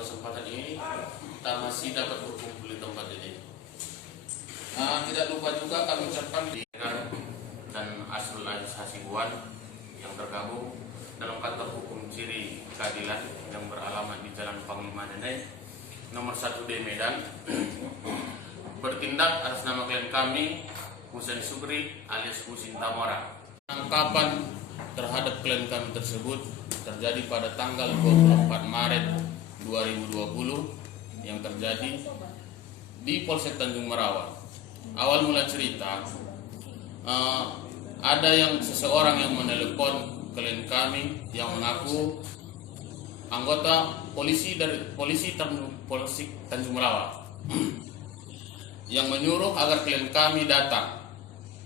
kesempatan ini kita masih dapat berkumpul di tempat ini. Tidak lupa juga kami ucapkan dan Asrul Aziz Hasibuan yang tergabung dalam kantor hukum ciri keadilan yang beralamat di Jalan Panglima Neneng nomor 1 D Medan, bertindak atas nama klien kami Husein Sukri alias Husin Tamora. Penangkapan terhadap klien kami tersebut terjadi pada tanggal 24 Maret 2020 yang terjadi di Polsek Tanjung Merawa. Awal mula cerita, ada seseorang yang menelepon klien kami yang mengaku anggota polisi dari polisi Tanjung Merawa yang menyuruh agar klien kami datang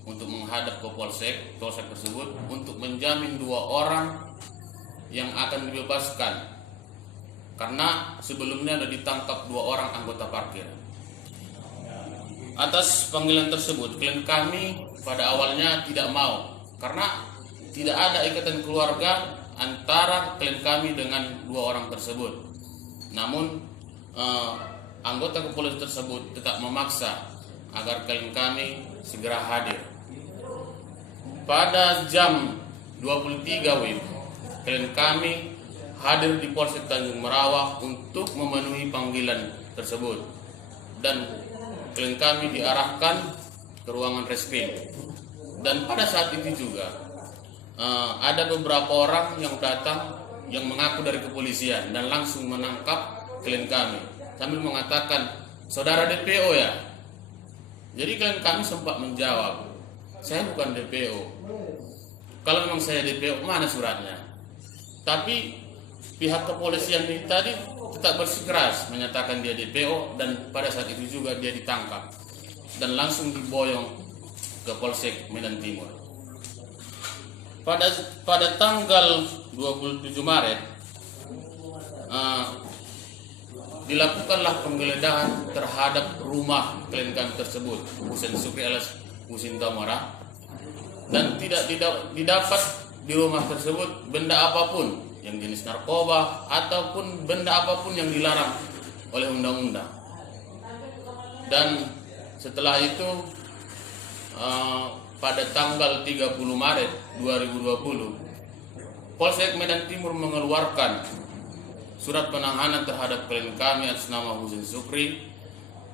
untuk menghadap ke polsek tersebut untuk menjamin 2 orang yang akan dibebaskan karena sebelumnya ada ditangkap 2 orang anggota parkir. Atas panggilan tersebut, klien kami pada awalnya tidak mau karena tidak ada ikatan keluarga antara klien kami dengan 2 orang tersebut. Namun anggota kepolisian tersebut tetap memaksa agar klien kami segera hadir. Pada jam 23 WIB, klien kami hadir di Polsek Tanjung Merawa untuk memenuhi panggilan tersebut dan klien kami diarahkan ke ruangan reskrim. Dan pada saat itu juga ada beberapa orang yang datang yang mengaku dari kepolisian dan langsung menangkap klien kami sambil mengatakan, "Saudara DPO ya?" Jadi klien kami sempat menjawab, "Saya bukan DPO. Kalau memang saya DPO, mana suratnya?" Tapi pihak kepolisian ini tadi tetap bersikeras menyatakan dia DPO dan pada saat itu juga dia ditangkap dan langsung diboyong ke Polsek Medan Timur. Pada tanggal 27 Maret dilakukanlah penggeledahan terhadap rumah klien kami tersebut, Husein Sukri alias Husin Tamora, dan tidak didapat di rumah tersebut benda apapun yang jenis narkoba ataupun benda apapun yang dilarang oleh undang-undang. Dan setelah itu pada tanggal 30 Maret 2020 Polsek Medan Timur mengeluarkan surat penahanan terhadap klien kami atas nama Husein Sukri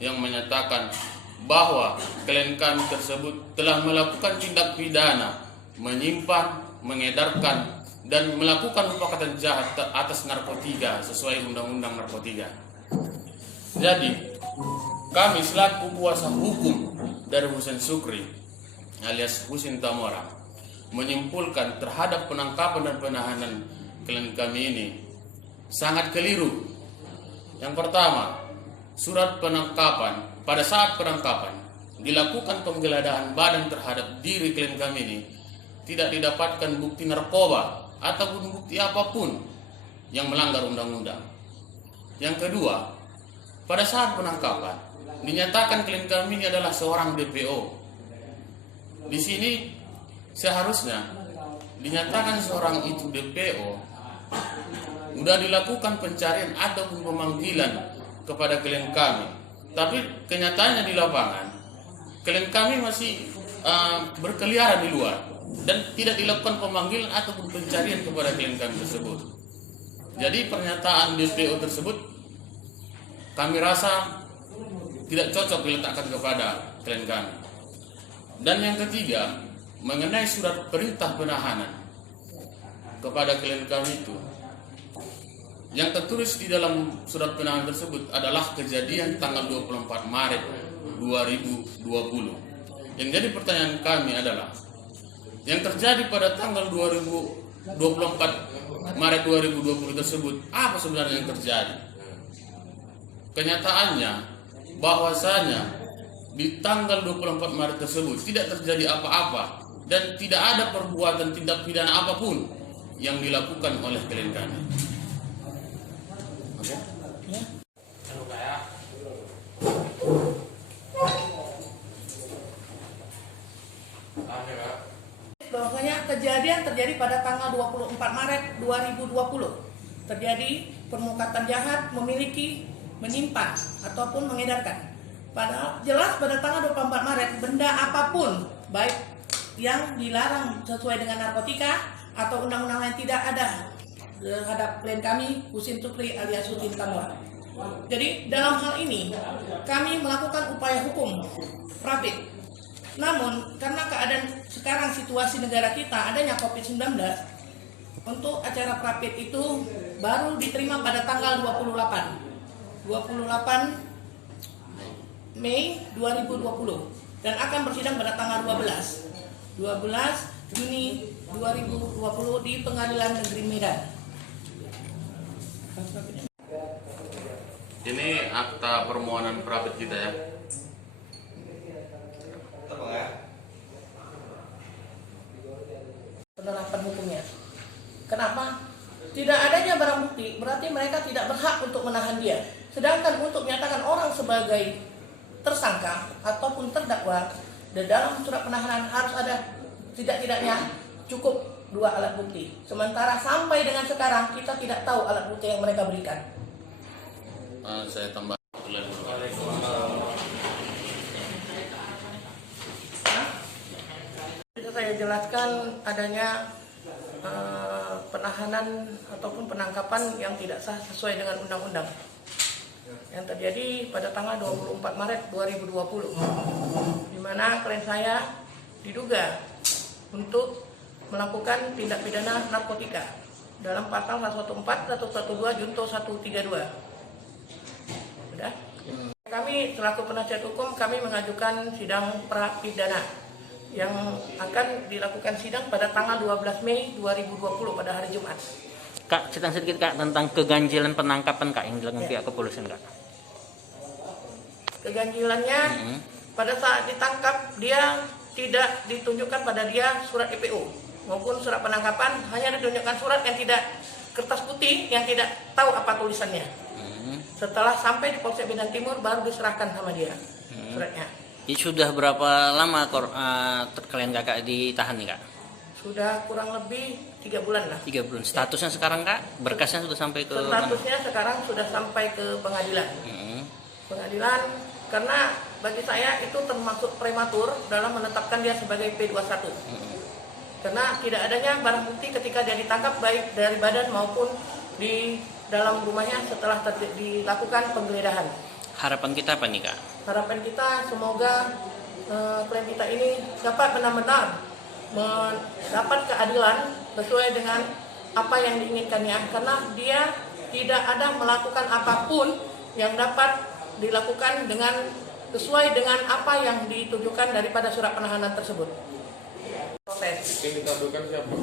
yang menyatakan bahwa klien kami tersebut telah melakukan tindak pidana menyimpan, mengedarkan dan melakukan perbuatan jahat atas narkotika sesuai Undang-Undang Narkotika. Jadi, kami selaku kuasa hukum dari Husein Sukri alias Husin Tamora menyimpulkan terhadap penangkapan dan penahanan klien kami ini sangat keliru. Yang pertama, surat penangkapan, pada saat penangkapan dilakukan penggeledahan badan terhadap diri klien kami ini tidak didapatkan bukti narkoba ataupun bukti apapun yang melanggar undang-undang. Yang kedua, pada saat penangkapan dinyatakan klien kami ini adalah seorang DPO. Di sini seharusnya dinyatakan seorang itu DPO, sudah dilakukan pencarian ataupun pemanggilan kepada klien kami. Tapi kenyataannya di lapangan klien kami masih berkeliaran di luar dan tidak dilakukan pemanggilan ataupun pencarian kepada klien kami tersebut. Jadi pernyataan DPO tersebut kami rasa tidak cocok diletakkan kepada klien kami. Dan yang ketiga, mengenai surat perintah penahanan kepada klien kami itu, yang tertulis di dalam surat penahanan tersebut adalah kejadian tanggal 24 Maret 2020. Yang jadi pertanyaan kami adalah, yang terjadi pada tanggal 24 Maret 2020 tersebut, apa sebenarnya yang terjadi? Kenyataannya bahwasanya di tanggal 24 Maret tersebut tidak terjadi apa-apa dan tidak ada perbuatan tindak pidana apapun yang dilakukan oleh klien kami. Oke? Ya. Bahwasanya kejadian terjadi pada tanggal 24 Maret 2020. Terjadi permukatan jahat memiliki, menyimpan ataupun mengedarkan. Padahal jelas pada tanggal 24 Maret benda apapun baik yang dilarang sesuai dengan narkotika atau undang-undang yang tidak ada terhadap klien kami Husin Supri alias Husin Tamor. Jadi dalam hal ini kami melakukan upaya hukum rapid. Namun karena keadaan sekarang situasi negara kita adanya COVID-19, untuk acara rapid itu baru diterima pada tanggal 28 Mei 2020 dan akan bersidang pada tanggal 12 Juni 2020 di Pengadilan Negeri Medan. Ini akta permohonan prapit kita ya. Penerapan hukumnya. Kenapa? Tidak adanya barang bukti berarti mereka tidak berhak untuk menahan dia. Sedangkan untuk menyatakan orang sebagai tersangka ataupun terdakwa, di dalam surat penahanan harus ada tidak-tidaknya cukup 2 alat bukti. Sementara sampai dengan sekarang kita tidak tahu alat bukti yang mereka berikan. Saya tambah. Bisa saya jelaskan adanya penahanan ataupun penangkapan yang tidak sah sesuai dengan undang-undang yang terjadi pada tanggal 24 Maret 2020, di mana klien saya diduga untuk melakukan tindak pidana narkotika dalam pasal 114, 112, junto 132. Sudah? Kami selaku penasihat hukum kami mengajukan sidang pra pidana yang akan dilakukan sidang pada tanggal 12 Mei 2020 pada hari Jumat. Kak, cerita sedikit Kak tentang keganjilan penangkapan Kak yang dilakukan pihak kepolisian Kak. Keganjilannya pada saat ditangkap dia tidak ditunjukkan pada dia surat IPO maupun surat penangkapan, hanya ditunjukkan surat yang tidak kertas putih yang tidak tahu apa tulisannya. Setelah sampai di Polsek Medan Timur baru diserahkan sama dia suratnya. Jadi sudah berapa lama kalian Kakak ditahan nih Kak? Sudah kurang lebih 3 bulan lah. 3 bulan. Statusnya sekarang Kak? Berkasnya sudah sampai ke Statusnya sekarang sudah sampai ke pengadilan. Pengadilan karena bagi saya itu termasuk prematur dalam menetapkan dia sebagai P21. Karena tidak adanya barang bukti ketika dia ditangkap baik dari badan maupun di dalam rumahnya setelah dilakukan penggeledahan. Harapan kita apa nih Kak? Harapan kita semoga klien kita ini dapat benar-benar mendapat keadilan sesuai dengan apa yang diinginkannya, karena dia tidak ada melakukan apapun yang dapat dilakukan dengan sesuai dengan apa yang ditujukan daripada surat penahanan tersebut. Proses Yang ditampilkan siapa?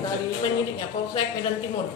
dari penyidiknya Polsek Medan Timur.